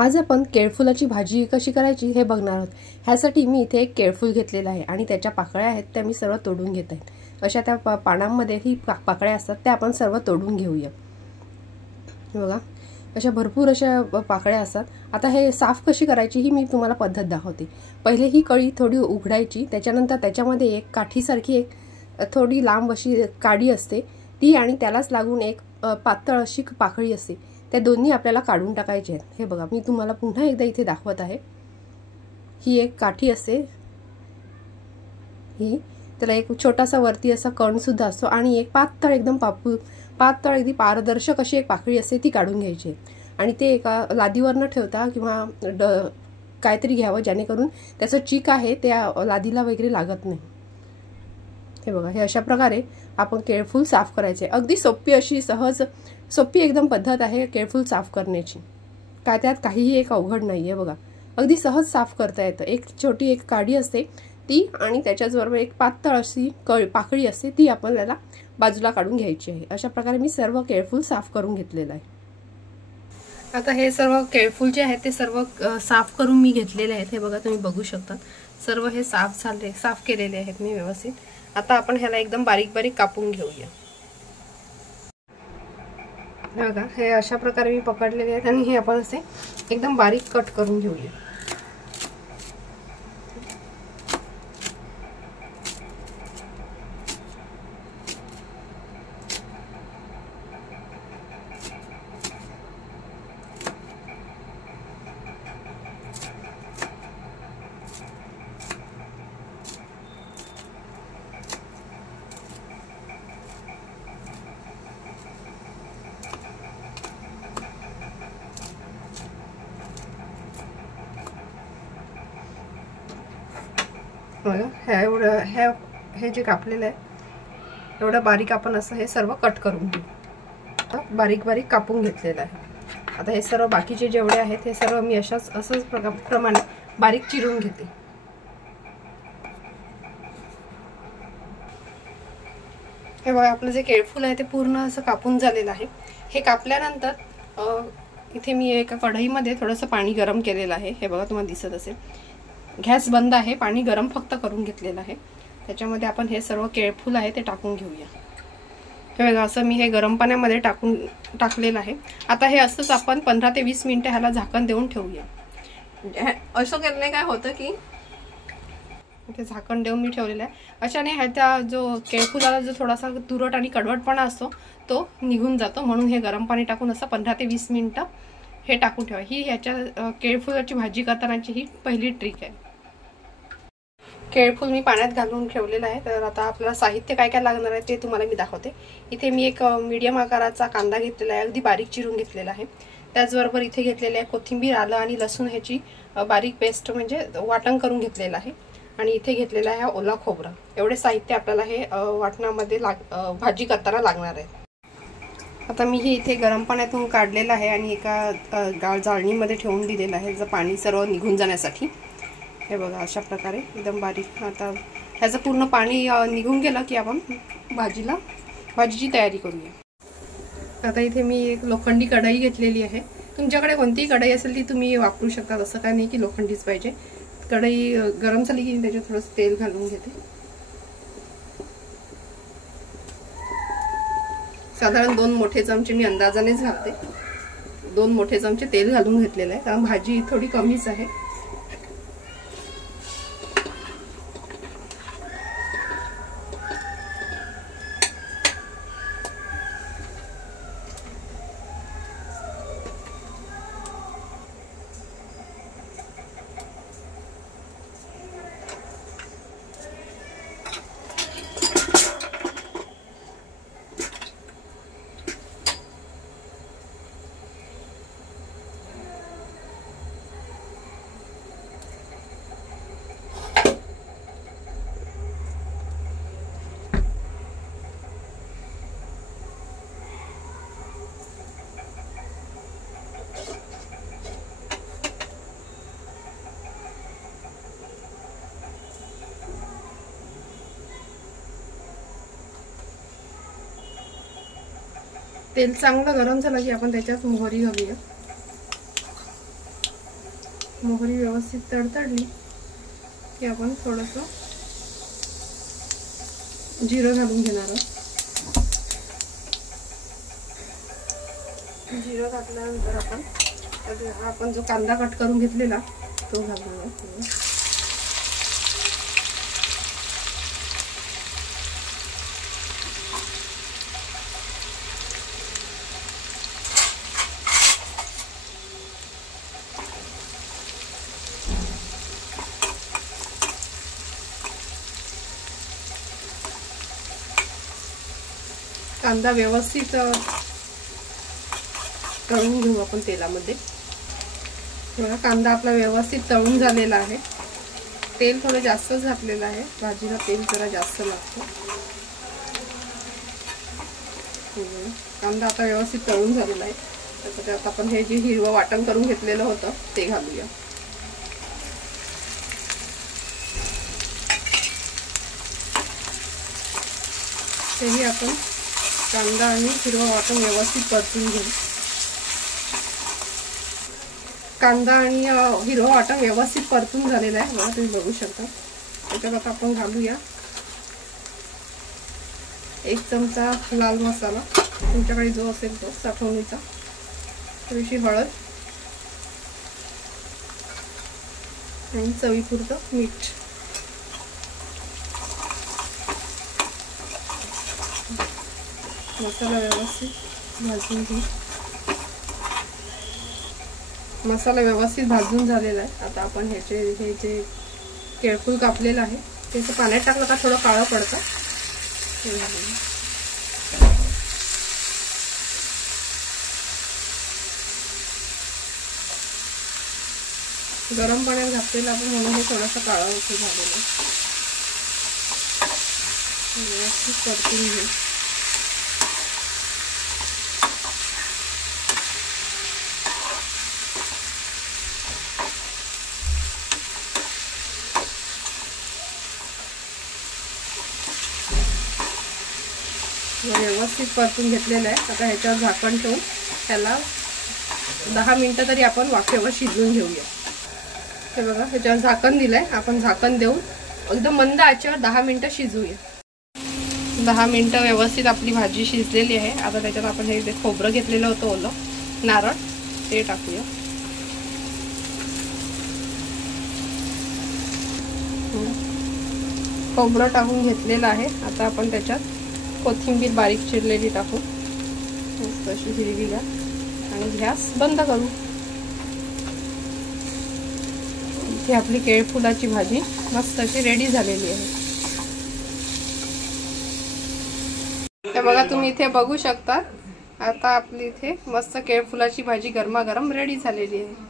आज आपण केळफुलाची भाजी कशी करायची हे बघणार आहोत। ह्यासाठी मी इथे एक केळफूल घेतलेला आहे आणि त्याच्या पाकळ्या आहेत त्या मी सर्व तोडून घेत आहे। अशा त्या पानांमध्ये ही पाकळ्या असतात त्या आपण सर्व तोडून घेऊया। बघा अशा भरपूर अशा पाकळ्या असतात। आता हे साफ कशी करायची ही मी तुम्हाला पद्धत दाखवते। पहिले ही कळी थोडी उघडायची, त्याच्यानंतर त्याच्यामध्ये एक काठीसारखी एक थोडी लांब अशी काडी असते ती आणि त्यालाच लागून एक पातळ अशी पाकळी असते, त्या दोन्ही आपल्याला काढून टाकायचे आहेत। हे बघा मी तुम्हाला पुन्हा एकदा इथे दाखवत आहे। ही एक काठी असते, ही त्याला एक छोटासा वरती असा कण सुद्धा असतो आणि एक पातळ एकदम पातळ अगदी पारदर्शक अशी एक पाकळी असते ती काढून घ्यायची आणि ते एका लादीवर न ठेवता किंवा काहीतरी घ्यावं जेणेकरून त्याचं चीक आहे त्या लादीला वगैरे लागत नाही। हे बघा हे अशा प्रकारे आपण केळफूल साफ करायचे। अगदी सोपी अशी सहज सोपी एकदम पद्धत आहे केळफूल साफ करण्याची। काय त्यात काहीही एक अवघड नाहीये। बघा अगदी सहज साफ करता येतं। एक छोटी एक काडी असते ती आणि त्याच्याबरोबर एक पातळ अशी पाकळी असते ती आपल्याला बाजूला काढून घ्यायची आहे। अशा प्रकारे मी सर्व केळफूल साफ करून घेतलेलं आहे। आता हे सर्व केळफूल जे आहेत ते सर्व साफ करून मी घेतलेले आहेत। हे बघा तुम्ही बघू शकता सर्व हे साफ केलेले आहेत मी व्यवस्थित। आता आपण ह्याला एकदम बारीक बारीक कापून घेऊया। बघा हे अशा प्रकारे मी पकडलेले आहेत आणि हे आपण असे एकदम बारीक कट करून घेऊया। हे जे कापलेलं आहे एवढं बारीक आपण असं हे सर्व कट करून घेऊ। बारीक बारीक कापून घेतलेलं आहे। आता हे सर्व बाकीचे जेवढे आहेत हे सर्व मी असंच प्रमाणे बारीक चिरून घेते। हे बघा आपलं जे केळफूल आहे ते पूर्ण असं कापून झालेलं आहे। हे कापल्यानंतर इथे मी एका कढईमध्ये थोडंसं पाणी गरम केलेलं आहे। हे बघा तुम्हाला दिसत असेल गॅस बंद आहे, पाणी गरम फक्त करून घेतलेलं आहे। त्याच्यामध्ये आपण हे सर्व केळफूल आहे ते टाकून घेऊया। हे बघा असं मी हे गरम पाण्यामध्ये टाकलेलं आहे। आता हे असंच आपण 15 ते 20 मिनिटं ह्याला झाकण देऊन ठेवूया। असं केल्याने काय होतं की इथे झाकण देऊन मी ठेवलेलं आहे। अशाने ह्याचा जो केळफुलाला जो थोडासा तुरट आणि कडवटपणा असतो तो निघून जातो, म्हणून हे गरम पाणी टाकून असं 15 ते 20 मिनिटं हे टाकून ठेवा। ही ह्याच्या केळफुलाची भाजी करतानाची ही पहिली ट्रिक आहे। केळफूल मी पाण्यात घालून ठेवलेलं आहे। तर आता आपल्याला साहित्य काय काय लागणार आहे ते तुम्हाला मी दाखवते। इथे मी एक मीडियम आकाराचा कांदा घेतलेला आहे, अगदी बारीक चिरून घेतलेला आहे। त्याचबरोबर इथे घेतलेले आहे कोथिंबीर, आलं आणि लसूण ह्याची बारीक पेस्ट म्हणजे वाटण करून घेतलेलं आहे आणि इथे घेतलेला आहे ओला खोबरा। एवढे साहित्य आपल्याला हे वाटणामध्ये भाजी करताना लागणार आहे। आता मी हे इथे गरम पाण्यातून काढलेलं आहे आणि एका जाळणीमध्ये ठेवून दिलेलं आहे जर पाणी सर्व निघून जाण्यासाठी। हे बघा अशा प्रकारे एकदम बारीक। आता ह्याचं पूर्ण पाणी निघून गेलं की आपण भाजीची तयारी करूया। आता इथे मी एक लोखंडी कढई घेतलेली आहे। तुमच्याकडे कोणतीही कढई असेल ती तुम्ही वापरू शकता, असं काय नाही की लोखंडीच पाहिजे। कढई गरम झाली की त्याच्यात थोडंसं तेल घालून घेते। साधारण 2 मोठे चमचे मी अंदाजानेच घालते। 2 मोठे चमचे तेल घालून घेतलेलं आहे कारण भाजी थोडी कमीच आहे। तेल चांगलं गरम झालं की आपण त्याच्यात मोहरी घालूया। मोहरी व्यवस्थित तडतडली की आपण थोडंसं जिरं घालून घेणार आहोत. जिरं घातल्यानंतर आपण जो कांदा कट करून घेतलेला तो घालूया. कांदा व्यवस्थित तळून घेऊ आपण तेलामध्ये. बघा कांदा आपला व्यवस्थित तळून झालेला आहे. तेल थोडं जास्तच घातलेलं आहे, भाजीला तेल जरा जास्त लागतं. कांदा आता व्यवस्थित तळून झालेला आहे. त्याच्यात आपण हे जे हिरवं वाटण करून घेतलेलं होतं ते घालूया. तेही आपण कांदा आणि हिरवं वाटण व्यवस्थित परतून घेऊ. कांदा आणि हिरवं वाटण व्यवस्थित परतून झालेलं आहे. बघा तुम्ही बघू शकता. त्याच्यात आता आपण घालूया 1 चमचा लाल मसाला, तुमच्याकडे जो असेल तो साठवणीचा. थोडीशी हळद आणि चवीपुरतं मीठ. मसाला व्यवस्थित भाजून घेऊ. मसाला व्यवस्थित भाजून झालेला आहे. आता आपण हे जे केळफूल कापलेलं आहे त्याचं पाण्यात टाकलं का थोडं काळं पडतं. गरम पाण्यात घातलेलं आपण म्हणून हे थोडंसं काळं होतं झालेलं. व्यवस्थित परतून घेऊ. व्यवस्थित परतून घेतलेलं आहे. आता ह्याच्यावर झाकण ठेवून त्याला 10 मिनिटं तरी आपण वाफेवर शिजवून घेऊया. हे बघा ह्याच्यावर झाकण दिलंय. आपण झाकण देऊन एकदम मंद आचेवर 10 मिनिटं शिजवूया. 10 मिनिटं व्यवस्थित आपली भाजी शिजलेली आहे. आता त्याच्यात आपण हे जे खोबरं घेतलेलं होतं ओलं नारळ ते टाकूया. खोबरं टाकून घेतलेलं आहे. आता आपण त्याच्यात कोथिंबीर बारीक चिरलेली टाकू. मस्त अशी हिरवीगार आणि गॅस बंद करू. इथे आपली केळफुलाची भाजी मस्त अशी रेडी झालेली आहे. तर बघा तुम्ही इथे बघू शकता. आता आपली इथे मस्त केळफुलाची भाजी गरमागरम रेडी झालेली आहे.